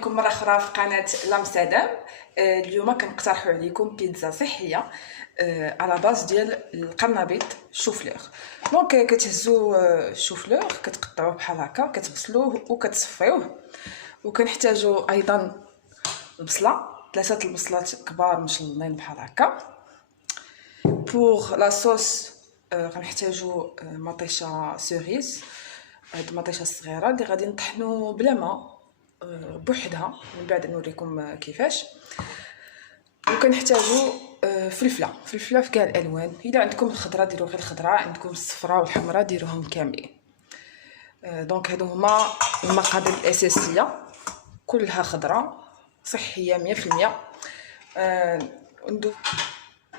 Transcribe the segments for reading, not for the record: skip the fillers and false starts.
بكم مره اخرى في قناه لامستردام. اليوم كنقترحوا عليكم بيتزا صحيه على باز ديال القرنبيط شوفلور. دونك كتهزوا الشوفلور كتقطعوه بحال هكا، كتغسلوه وكتصفيوه، وكنحتاجوا ايضا البصله، 3 البصلات كبار مشلضين بحال هكا. بوغ لا صوص غنحتاجوا مطيشه سوريز، هاد المطيشه الصغيره اللي غادي نطحنوا بلا ما بوحدها، من بعد نوريكم كيفاش. وكنحتاجوا فلفله في كاع الالوان، الا عندكم الخضراء ديروا غير الخضراء، عندكم الصفراء والحمراء ديروهم كاملين. دونك هادو هما المقادير الاساسيه، كلها خضراء صحيه 100%.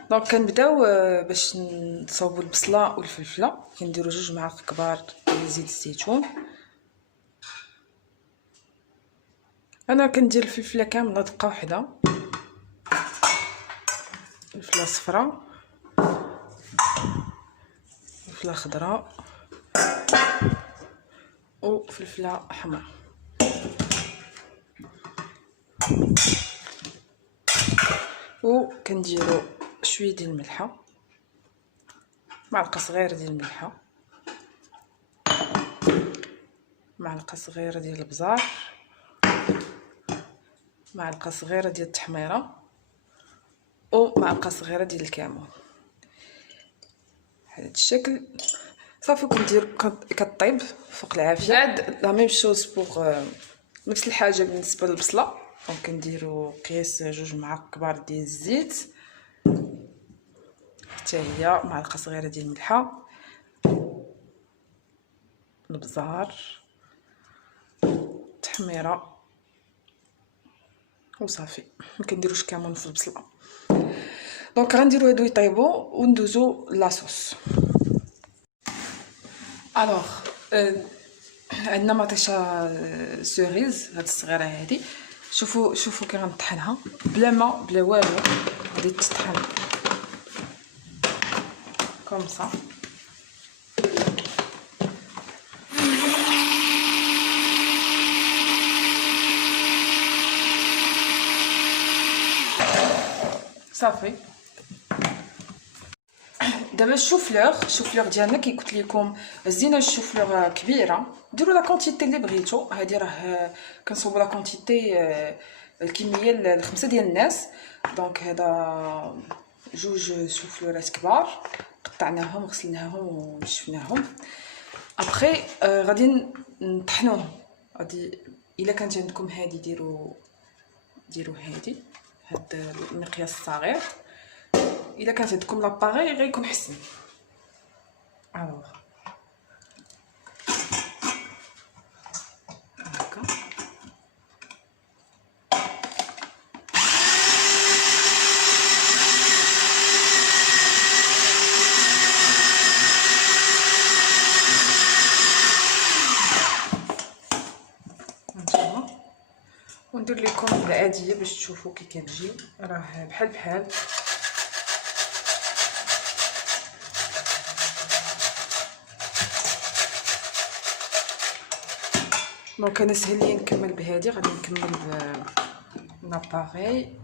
دونك كنبداو باش نصاوبوا البصله والفلفله. كنديروا 2 معالق كبار ديال زيت الزيتون. انا كندير الفلفله كامله دقه واحده، فلفله صفراء، فلفله خضراء وفلفله حمراء. وكنديروا شويه ديال الملحه، معلقه صغيره ديال الملحه، معلقه صغيره ديال البزار، معلقه صغيره ديال التحميره، ومعلقه صغيره ديال الكمون. بهذا الشكل صافي كندير كطيب فوق العافيه. بعد لا ميم شوز بوغ نفس الحاجه بالنسبه للبصله. دونك كنديروا قياس 2 معالق كبار ديال الزيت، حتى هي معلقه صغيره ديال الملحه، البزار، التحميره، وصافي. ما كنديروش كمون في البصله. دونك غنديروا هادو يطيبوا وندوزو لاصوص. الوغ عندنا مطيشه سوريز هاد الصغيره هادي. شوفوا كي غنطحنها بلا ما بلا والو، غادي تطحن كوم صا. صافي دابا الشوفلور ديالنا كي قلت لكم زينا الشوفلور كبيره، ديروا لا كونتيتي اللي بغيتو. هادي راه كنصوبوا لا كونتيتي الكميه ل5 ديال الناس. دونك هذا 2 شوفلورات كبار قطعناهم غسلناهم ونشفناهم. ابخي غادي نطحنوهم. غادي الا كانت عندكم هادي ديروا هادي، هاد المقياس الصغير. الا كانت عندكم لاباغي غيكون حسن. الوغ هكا هانتوما. وندير لكم العاديه باش تشوفوا كي كتجي، راه بحال دونك انا سهل لي نكمل بهادي. غادي نكمل لاباغي.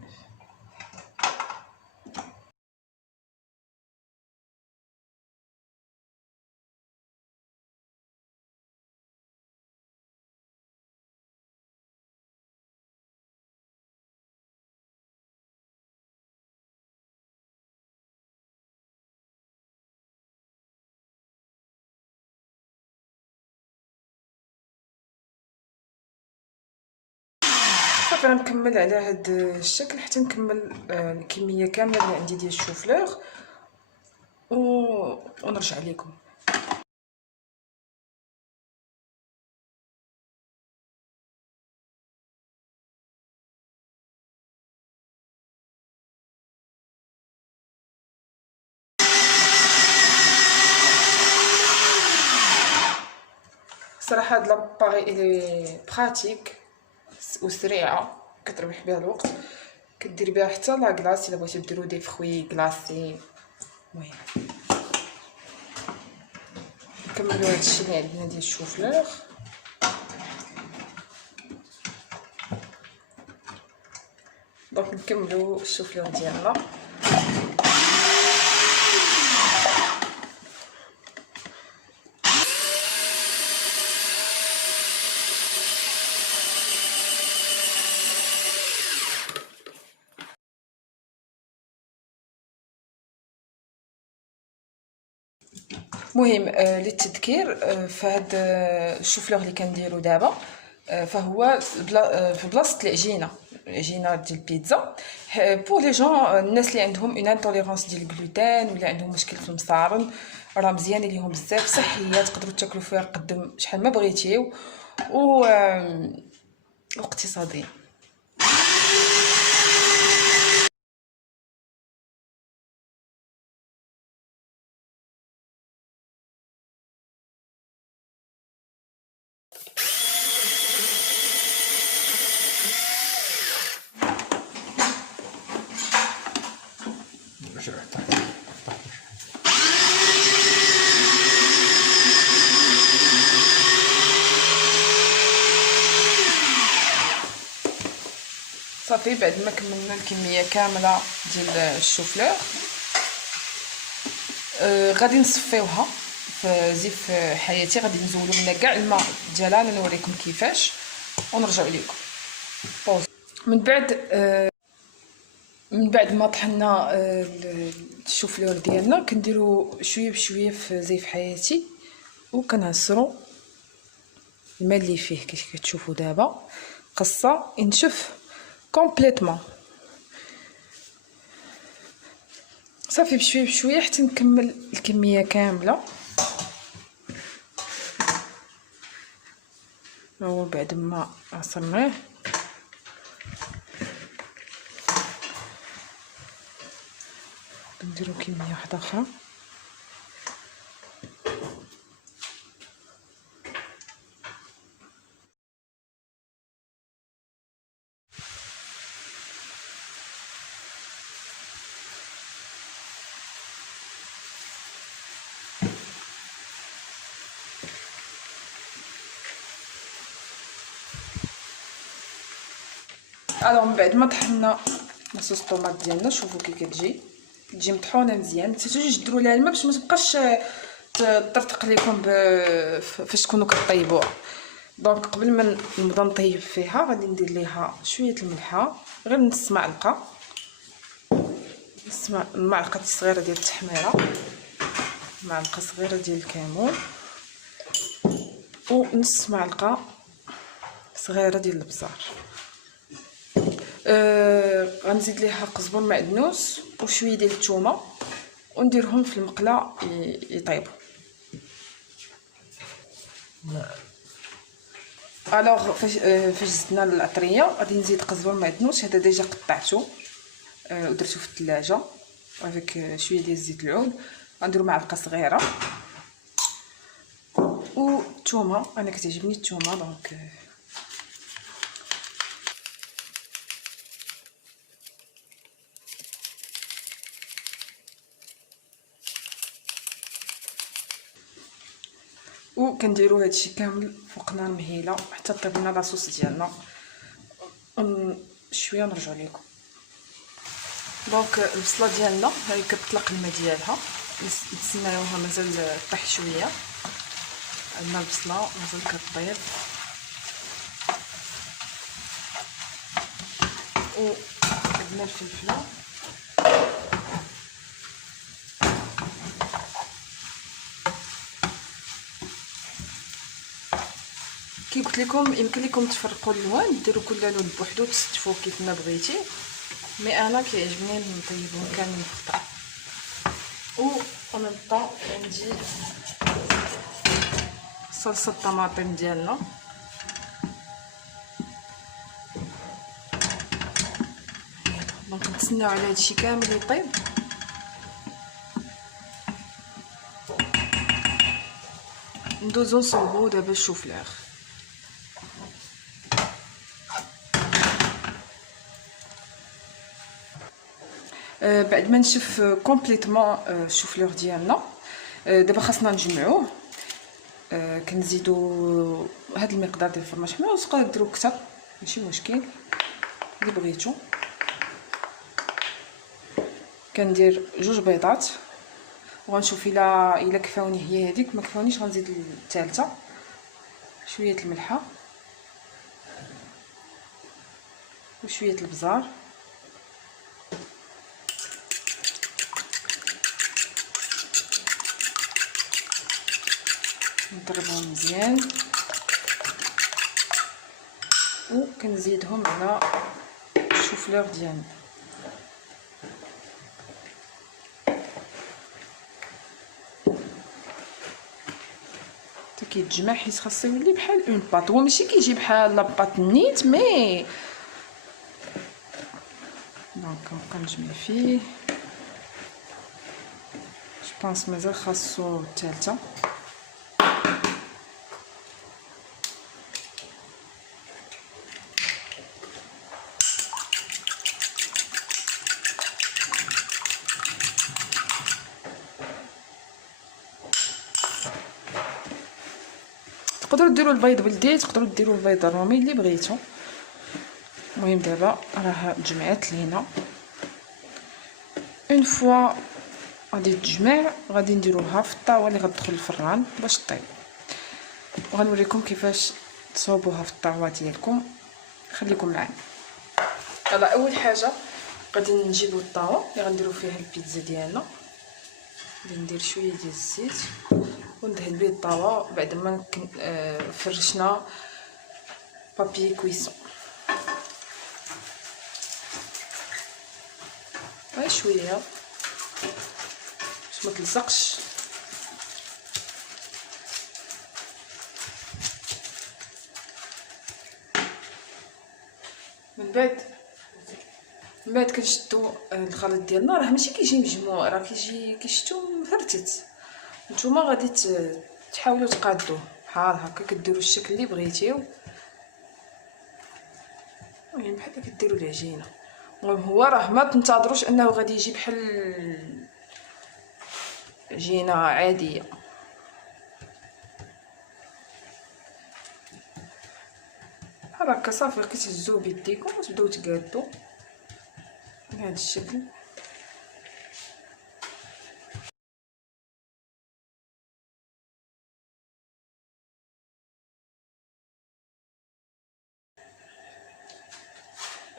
صافي غنكمل على هاد الشكل حتى نكمل الكميه كامله اللي عندي ديال الشوفلور ونرجع لكم. صراحه هاد لاباغي الي براتيك وسريعه، كتربح بها الوقت. كدير بها حتى لا كلاص الا بغيتو ديروا دي فخوي كلاصي. المهم نكملوا هادشي اللي عندنا ديال الشوفلور. دونك نكملوا الشوفلور ديالنا. مهم للتذكير فهاد الشوفلور اللي كنديرو دابا فهو في بلاصه العجينه ديال البيتزا بور لي جون الناس اللي عندهم اون انتوليرانس ديال الجلوتين ولا عندهم مشكل في المصارن، راه مزيان ليهم بزاف، صحيه، تقدروا تاكلوا فيها قدام شحال ما بغيتيو واقتصادي. صافي بعد ما كملنا الكميه كامله ديال الشوفلور غادي نصفيوها في زيف حياتي، غادي نزولو منها كاع الماء ديالها، نوريكم كيفاش ونرجعوا لكم. من بعد ما طحنا الشوفلور ديالنا كنديرو شويه بشويه في زيف حياتي وكنعصرو الماء اللي فيه كيف كتشوفوا دابا خاصه ينشف كومبليتمون. صافي بشويه بشويه حتى نكمل الكميه كامله. هو بعد ما عصرناه نديرو كميه واحده اخرى. الوغ من بعد ما طحنا لاصوص الطوماط ديالنا، شوفوا كي كتجي مطحونه مزيان، متنساوش تديروا لها الماء باش ما تبقاش تطرطق لكم فاش تكونوا كطيبوها. دونك قبل ما نبدا نطيب فيها غادي ندير ليها شويه الملحه، غير نص معلقه، معلقه صغيره ديال التحميره، معلقه صغيره ديال الكمون، ونص معلقه صغيره ديال البزار. غنزيد ليها قزبر معدنوس وشويه ديال الثومه ونديرهم في المقله يطيبوا. الوغ فاش زدنا العطريه غادي نزيد قزبر معدنوس، هذا ديجا قطعته ودرتو في الثلاجه افيك شويه ديال زيت العود. غنديروا معلقه صغيره والثومه، انا كتعجبني الثومه دونك وكنديروا هادشي كامل فوق نار مهيله حتى طيب لنا لاصوص ديالنا. شويه نرجعوا لكم. دونك البصله ديالنا هاي كتطلق الماء ديالها، نتسناوها مازال طيح شويه. عندنا البصله مازال كطيب وعندنا الفلفله كي قلت لكم يمكن لكم تفرقوا الالوان، ديروا كل لون بوحدو تستفوا كيف ما بغيتي، مي انا كيعجبني نطيبهم كاملين في الخضر. و اون طون عندي صلصه الطماطم ديالنا، دونك نتسناو على هادشي كامل يطيب. ندوزو نصوبو دابا الشوفلور. بعد ما نشف كومبليتمون الشوفلور ديالنا دابا خاصنا نجمعوه. كنزيدو هاد المقدار ديال الفرماج حمرا، تقدروا ديروا اكثر ماشي مشكل اللي بغيتو. كندير 2 بيضات وغنشوف الا كفاوني هي هذيك، ما كفاونيش غنزيد الثالثه. شويه الملحه وشويه البزار نضربهم مزيان وكنزيدهم على الشوفلور ديالنا. حتى كيتجمع حيت خاصو يولي بحال اون باط. هو ماشي كيجي بحال لاباط نيت مي دونك نبقى نجمع فيه. جو بونس مازال خاصو الثالثه. تقدروا ديروا البيض بلدي، تقدروا ديروا البيض الرومي اللي بغيتو. المهم دابا راه تجمعات لينا. اون فوا غادي تجمع غادي نديروها في الطاوه اللي غتدخل الفران باش طيب، وغنوريكم كيفاش تصوبوها في الطاوه ديالكم. خليكم معايا. يلا اول حاجه غادي نجيبوا الطاوه اللي غنديروا فيها البيتزا ديالنا. غادي ندير شويه ديال الزيت وندهن به الطاوه بعد ما فرشنا بابي كويسون. غير شويه باش ما تلصقش. من بعد كنشدو الخليط ديالنا. راه ماشي كيجي مجموع، راه كيشتو مفرتت. نتوما غادي تحاولوا تقادوه بحال هكا، كديروا الشكل اللي بغيتيو. المهم بحال هكا كديروا العجينه. المهم هو راه ما تنتظروش انه غادي يجي بحال عجينه عاديه. بحال هكا صافي كتهزوه بيديكم وتبداو تقادو بهذا الشكل.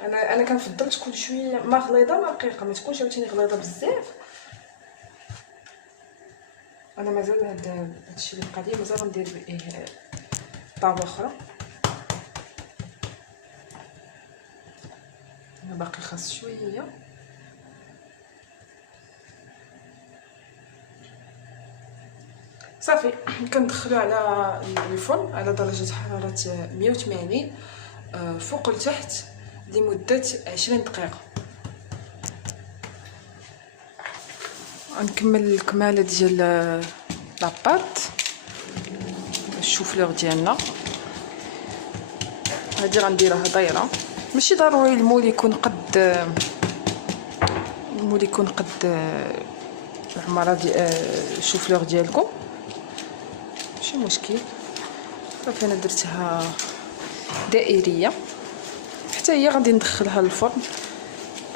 انا كنفضل تكون شويه ما غليظه ما رقيقه، ما تكونش عاوتاني غليظه بزاف. انا مازال هادشي اللي بقى لي مازال غندير به طابه اخرى. انا باقي خاص شويه. صافي كندخلو على الفرن على درجه حراره 180 فوق لتحت لمده 20 دقيقه. غنكمل الكماله ديال لاباط الشوفلور ديالنا. هادي غنديرها دايره، ماشي ضروري المول يكون قد العماره ديال الشوفلور ديالكم، ماشي مشكل. صافي انا درتها دائريه. حتى هي غادي ندخلها للفرن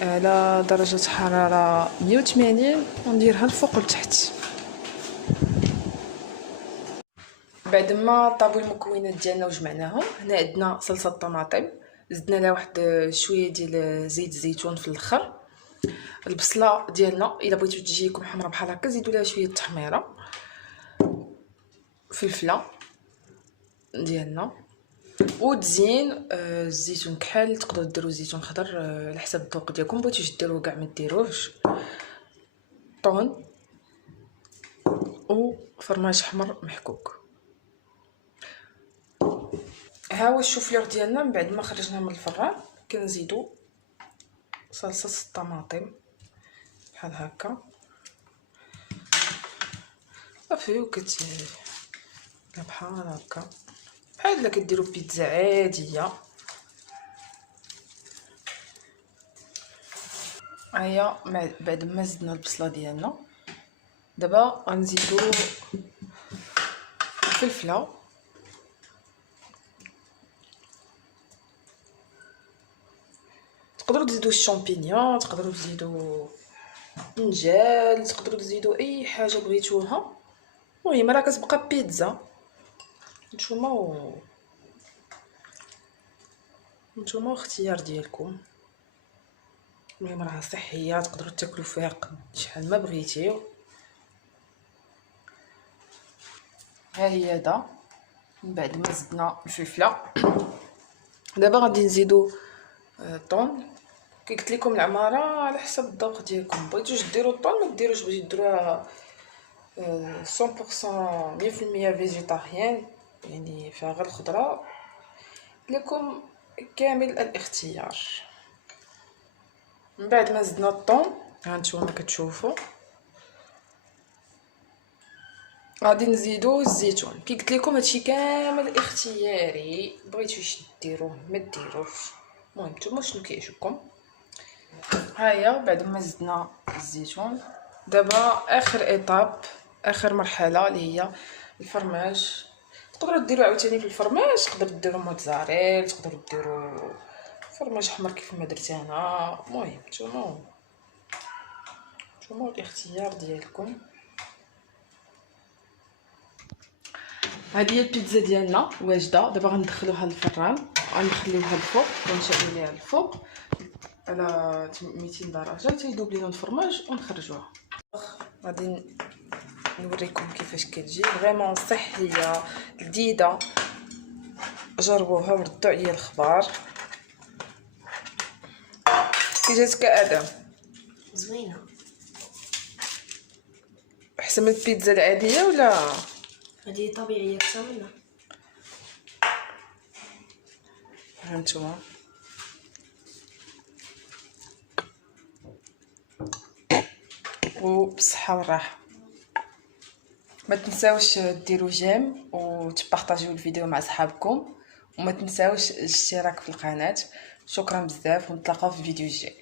على درجه حراره 180 ونديرها الفوق لتحت. بعد ما طابوا المكونات ديالنا وجمعناهم، هنا عندنا صلصه الطماطم، زدنا لها واحد شويه ديال زيت الزيتون في الاخر. البصله ديالنا الا بغيتو تجيكم حمراء بحال هكا زيدوا لها شويه التحميره. فلفله ديالنا وتزيين الزيتون كحل. تقدروا ديروا زيتون خضر على حسب الذوق ديالكم، بغيتوش ديروه كاع ما ديروهش. طون وفرماج حمر محكوك. ها هو الشوفلور ديالنا. من بعد ما خرجناه من الفران كنزيدو صلصه الطماطم بحال هكا صافي. بحال هكا بحال الا كديروا بيتزا عاديه. هيا بعد ما زدنا البصله ديالنا دابا غنزيدو الفلفله تقدروا تزيدوا الشامبينيون، تقدروا تزيدوا نجال، تقدروا تزيدوا اي حاجه بغيتوها. المهم راه كتبقى بيتزا. نتوما اختيار ديالكم. المهم راه صحيه، تقدروا تاكلوا فيها شحال ما بغيتيو. ها هي دا من بعد ما زدنا الفلفله. دابا غادي نزيدو الطون. كي قلت لكم العماره على حسب الذوق ديالكم، بغيتوش ديروا الطون ما ديروش، بغيتو ديروها 100% 100% فيجيتاريان، يعني فيها غير الخضره. لكم كامل الاختيار. من بعد ما زدنا الطون ها نتوما كتشوفوا غادي نزيدو الزيتون. كي قلت لكم هادشي كامل اختياري، بغيتوش ديروه ما ديروش، المهم نتوما شنو كيعجبكم. ها هي بعد ما زدنا الزيتون، دابا اخر ايطاب، اخر مرحله اللي هي الفرماج. تقدروا ديروا عاوتاني في الفرماج، تقدروا ديروا موتزاريل، تقدروا ديروا فرماج احمر كيف ما درت انا. المهم نتوما الاختيار ديالكم. هذه هي البيتزا ديالنا واجده. دابا غندخلوها للفران، غنخليوها الفوق ونشعلوا ليها الفوق على 200 درجه تيذوب لينا الفرماج ونخرجوها. غادي نوريكم كيفاش كتجي فريمون صحيه لذيذه. جربوها وردوا عليا الخبار. كي جاتك ادم؟ زوينه، احسن من البيتزا العاديه ولا هذه طبيعيه اكثر منها؟ هانتوما وبصحه والراحه. ما تنساوش ديروا جيم وتبارطاجيو الفيديو مع صحابكم، وما تنساوش الاشتراك في القناه. شكرا بزاف ونتلاقاو في الفيديو الجاي.